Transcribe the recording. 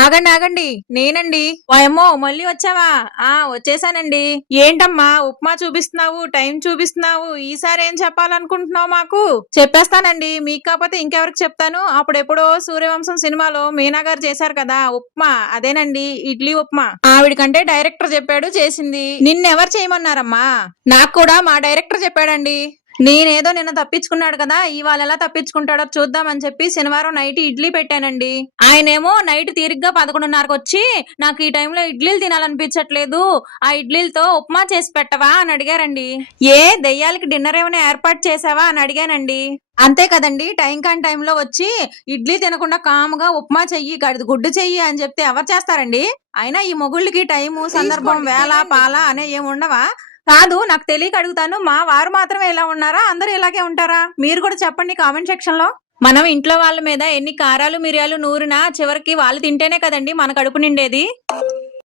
ఆగండి ఆగండి, నేనండి. వాయమ్మో మళ్ళీ వచ్చావా? వచ్చేసానండి. ఏంటమ్మా ఉప్మా చూపిస్తున్నావు, టైం చూపిస్తున్నావు, ఈసారి ఏం చెప్పాలనుకుంటున్నావు మాకు? చెప్పేస్తానండి, మీకు కాకపోతే ఇంకెవరికి చెప్తాను. అప్పుడెప్పుడో సూర్యవంశం సినిమాలో మీనా గారు చేశారు కదా ఉప్మా, అదేనండి ఇడ్లీ ఉప్మా. ఆవిడకంటే డైరెక్టర్ చెప్పాడు, చేసింది. నిన్నెవరు చేయమన్నారమ్మా? నాకు కూడా మా డైరెక్టర్ చెప్పాడండి. నేనేదో నిన్న తప్పించుకున్నాడు కదా, ఇవాళ ఎలా తప్పించుకుంటాడో చూద్దామని చెప్పి శనివారం నైట్ ఇడ్లీ పెట్టానండి. ఆయనేమో నైట్ తీరిగ్గా 11:30కి వచ్చి, నాకు ఈ టైంలో ఇడ్లీలు తినాలనిపించట్లేదు, ఆ ఇడ్లీలతో ఉప్మా చేసి పెట్టవా అని అడిగారండి. ఏ దెయ్యాలకి డిన్నర్ ఏమైనా ఏర్పాటు చేసావా అని అడిగానండి. అంతే కదండి, టైం కాని టైంలో వచ్చి ఇడ్లీ తినకుండా కాముగా ఉప్మా చెయ్యి, గుడ్డు చెయ్యి అని చెప్తే ఎవరు చేస్తారండి? అయినా ఈ మొగుళ్ళకి టైము, సందర్భం, వేళ పాల అనే ఏముండవా? కాదు, నాకు తెలియక అడుగుతాను. మా వారు మాత్రమే ఇలా ఉన్నారా, అందరూ ఇలాగే ఉంటారా? మీరు కూడా చెప్పండి కామెంట్ సెక్షన్ లో. మనం ఇంట్లో వాళ్ళ మీద ఎన్ని కారాలు మిరియాలు నూరినా చివరికి వాళ్ళు తింటేనే కదండి మన కడుపు నిండేది.